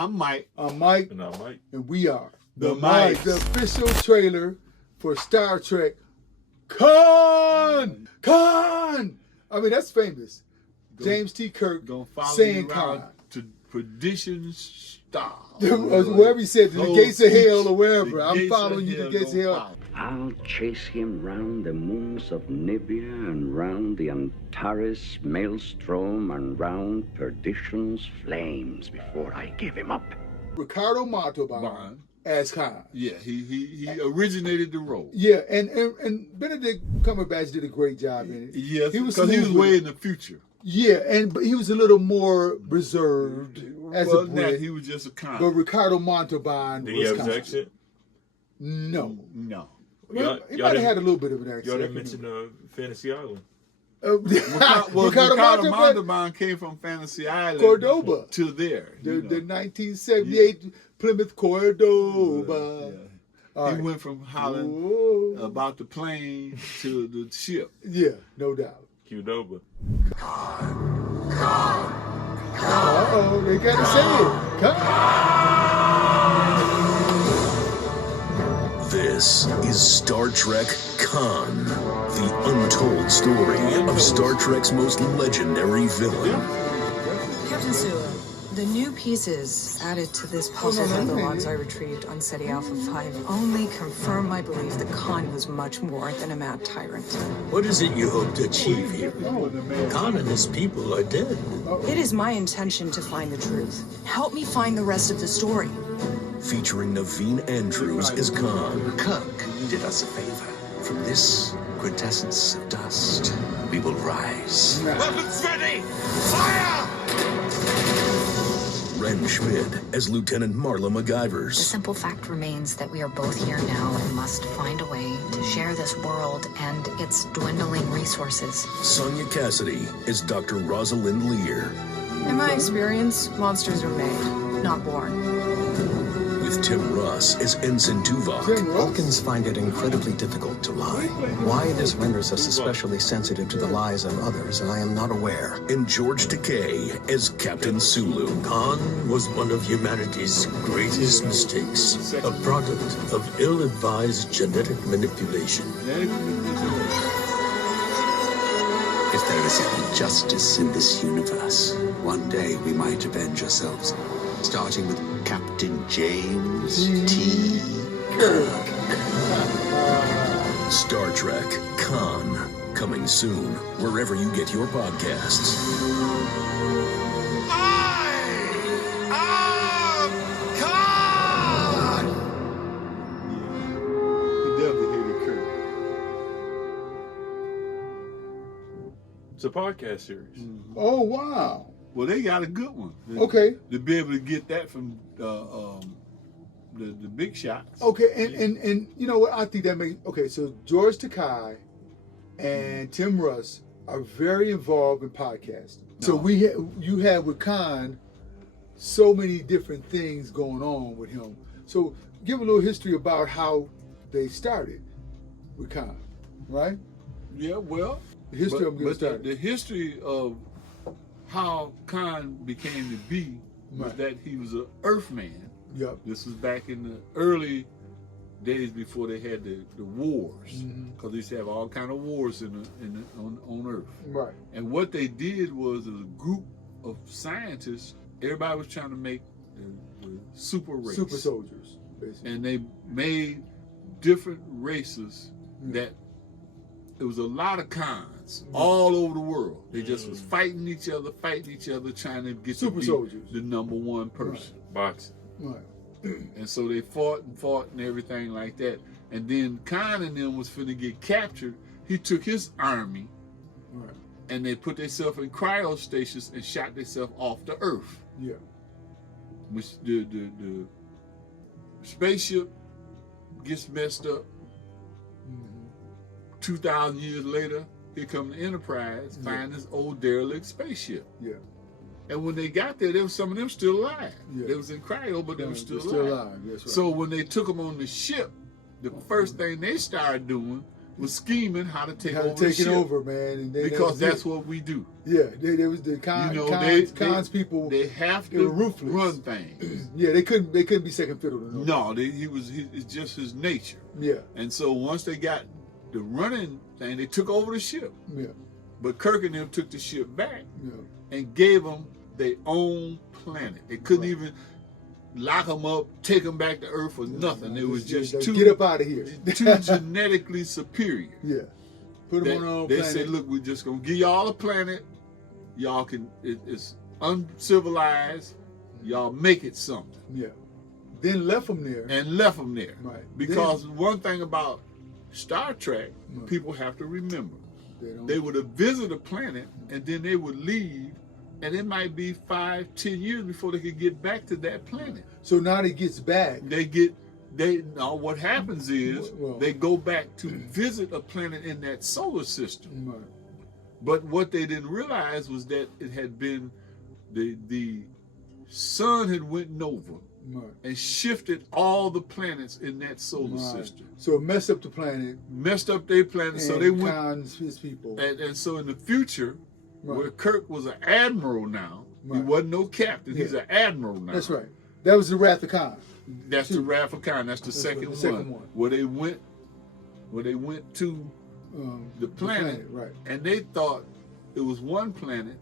I'm Mike. I'm Mike. And I'm Mike. And we are The Mikes. The official trailer for Star Trek. Khan! Khan! I mean, that's famous. James T. Kirk saying Khan. To perdition star. Wherever he said, to the gates of hell or wherever. I'm following you to the gates of hell. I'll chase him round the moons of Nibia and round the Antares maelstrom and round perdition's flames before I give him up. Ricardo Montalban as Khan. Yeah, he originated the role. Yeah, and Benedict Cumberbatch did a great job in it. Yes, because he was way in the future. Yeah, but he was a little more reserved as a Brit. He was just a Khan. But Ricardo Montalban Did he have his accent? No. Well, he might have had a little bit of an accent. Y'all didn't mention Fantasy Island. Ricardo Montalban came from Fantasy Island, Cordoba, to there. The 1978 Plymouth Cordoba. He went from Holland about the plane to the ship. Yeah, no doubt. Qdoba. Uh-oh, they gotta say it. This is Star Trek Khan, the untold story of Star Trek's most legendary villain. Captain Sulu, the new pieces added to this puzzle of the logs I retrieved on SETI Alpha 5 only confirm my belief that Khan was much more than a mad tyrant. What is it you hope to achieve here? Khan and his people are dead. It is my intention to find the truth. Help me find the rest of the story. Featuring Naveen Andrews as Khan. Kirk did us a favor. From this quintessence of dust, we will rise. Weapons ready! Fire! Ren Schmidt as Lieutenant Marla MacGyvers. The simple fact remains that we are both here now and must find a way to share this world and its dwindling resources. Sonia Cassidy as Dr. Rosalind Lear. In my experience, monsters are made, not born. With Tim Russ as Ensign Tuvok. Vulcans find it incredibly difficult to lie. Why this renders us especially sensitive to the lies of others, I am not aware. And George Takei as Captain Sulu. Khan was one of humanity's greatest mistakes, a product of ill-advised genetic manipulation. If there is any justice in this universe, one day we might avenge ourselves. Starting with Captain James T. Kirk. Star Trek Khan, coming soon, wherever you get your podcasts. He definitely hated Kirk. It's a podcast series. Oh, wow. Well, they got a good one. Okay. To be able to get that from the big shots. Okay, and you know what? I think that makes... Okay, so George Takei and Tim Russ are very involved in podcasting. So you have with Khan so many different things going on with him. So give a little history about how they started with Khan, right? Yeah, well... The history of them started. The history of how Khan became to be was that he was an Earthman. Yep. This was back in the early days before they had the wars, because they used to have all kind of wars on Earth. Right. And what they did was a group of scientists. Everybody was trying to make the super race, super soldiers, basically. and they made different races that. It was a lot of Khans all over the world. They just was fighting each other, trying to get super soldiers, the number one person. Boxing. Right. And so they fought and everything like that. And then Khan and them was finna get captured. He took his army, and they put themselves in cryo stations and shot themselves off the Earth. Yeah. Which the spaceship gets messed up. 2,000 years later, here come the Enterprise, find this old derelict spaceship. Yeah. And when they got there, there was some of them still alive. Yeah. They was in cryo, but they were still alive. That's right. So when they took them on the ship, the first thing they started doing was scheming how to take How over to take the it ship. over, man. And Because that's what we do. Yeah, they was the cons people. They have they were to ruthless. run things. Yeah, they couldn't be second fiddle to nobody. No, it's just his nature. Yeah. And so once they got the running thing, they took over the ship. Yeah. But Kirk and them took the ship back Yeah. and gave them their own planet. They couldn't even lock them up, take them back to Earth or nothing. It was just too get up out of here. too genetically superior. Yeah. Put them on their own They planet. said, look, we're just gonna give y'all a planet. Y'all can it's uncivilized. Y'all make it something. Yeah. Then left them there. And left them there. Right. Because one thing about Star Trek, people have to remember. They would have visited a planet and then they would leave, and it might be 5-10 years before they could get back to that planet. So now they gets back. What happens is they go back to visit a planet in that solar system. Right. But what they didn't realize was that it had been the sun had went nova and shifted all the planets in that solar system. So it messed up the planet. Messed up their planet. And So they went cons his people. and so in the future, where Kirk was an admiral now, he wasn't no captain. He's an admiral now. That's right. That was the Wrath of Khan. That's the Wrath of Khan. That's the second one. Where they went to the planet, right? And they thought it was one planet,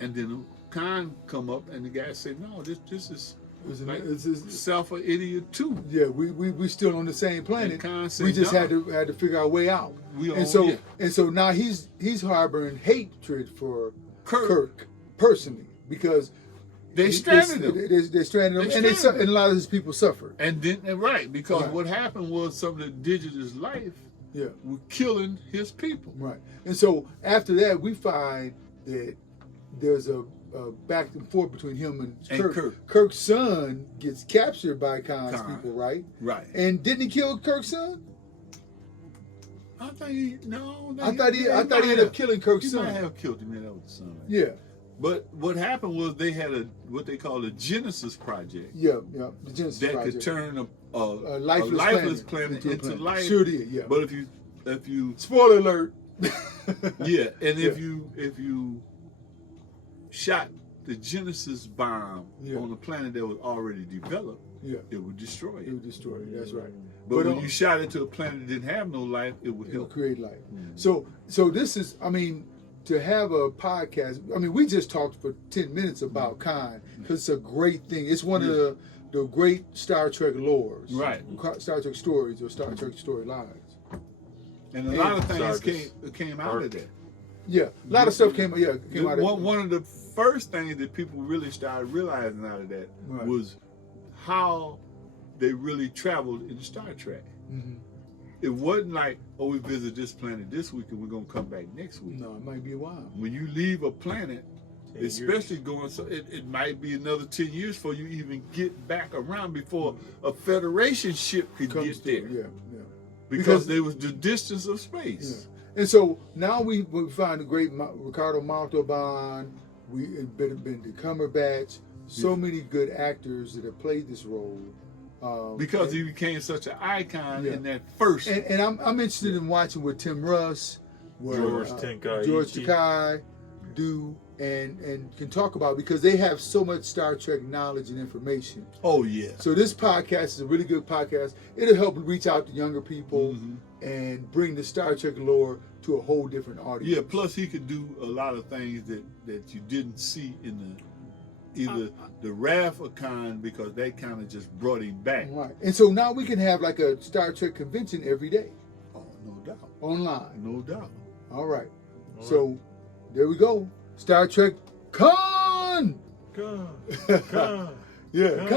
and then Khan come up, and the guy said, "No, this is like Alpha Idiot 2." Yeah, we still on the same planet. And Khan said, we just no. had to figure our way out. And so now he's harboring hatred for Kirk personally because they stranded him. They stranded him, and a lot of his people suffered. And then because what happened was some of the indigenous life were killing his people. Right. And so after that, we find that there's a back and forth between him and Kirk. Kirk's son gets captured by Khan's people, right? Right. And didn't he kill Kirk's son? I thought he ended up killing Kirk's son. He might have killed him. That was the son. Yeah. But what happened was they had what they call a Genesis project. Yeah, the Genesis that project. could turn a lifeless planet into life. Sure did, yeah. But if you spoiler alert. Yeah, and if you shot the Genesis bomb on a planet that was already developed, it would destroy it. It would destroy it. That's right. But when you shot it to a planet that didn't have no life, it would help create life. So this is, I mean, to have a podcast. I mean, we just talked for 10 minutes about Khan because it's a great thing. It's one of the great Star Trek lores, right? Star Trek stories or Star Trek storylines. And a lot of things came out of that. Yeah, a lot of stuff came out of that. One of the first things that people really started realizing out of that was how they really traveled in Star Trek. Mm-hmm. It wasn't like, oh, we visit this planet this week and we're gonna come back next week. No, it might be a while. When you leave a planet, especially going, so it might be another 10 years before you even get back around before a Federation ship could get there. Yeah. Because there was the distance of space. Yeah. And so now we find the great Ricardo Montalban, Benedict Cumberbatch, so many good actors that have played this role. Because he became such an icon in that first. And I'm interested in watching what Tim Russ, George Takei do and can talk about, because they have so much Star Trek knowledge and information. Oh yeah. So this podcast is a really good podcast. It'll help reach out to younger people and bring the Star Trek lore to a whole different audience. Yeah, plus he could do a lot of things that you didn't see in either the Wrath of Khan, because that kind of just brought him back. Right. And so now we can have like a Star Trek convention every day. Oh, no doubt. Online. No doubt. All right. So there we go. Star Trek Khan! Khan! Yeah,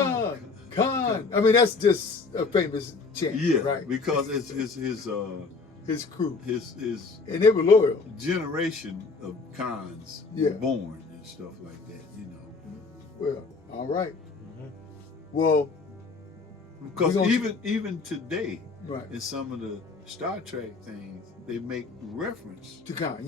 Khan! I mean, that's just a famous chant, right? Because it's his crew. His and they were loyal. Generation of Khans were born and stuff like that, you know. Well, all right. Well, because even today, in some of the Star Trek things, they make reference to Khan.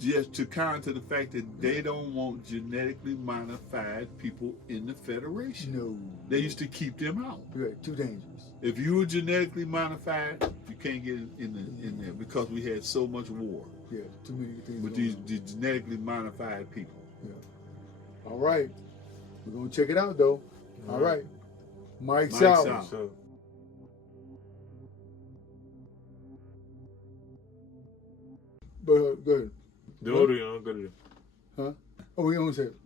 just to counter the fact that they don't want genetically modified people in the Federation. No. They used to keep them out. Right, too dangerous. If you were genetically modified, you can't get in there because we had so much war Yeah, too many things. with going these genetically modified people. on. Yeah. All right. We're going to check it out, though. All right. Mike's out. So, But go ahead. the order, go to Huh? Oh, we don't say it.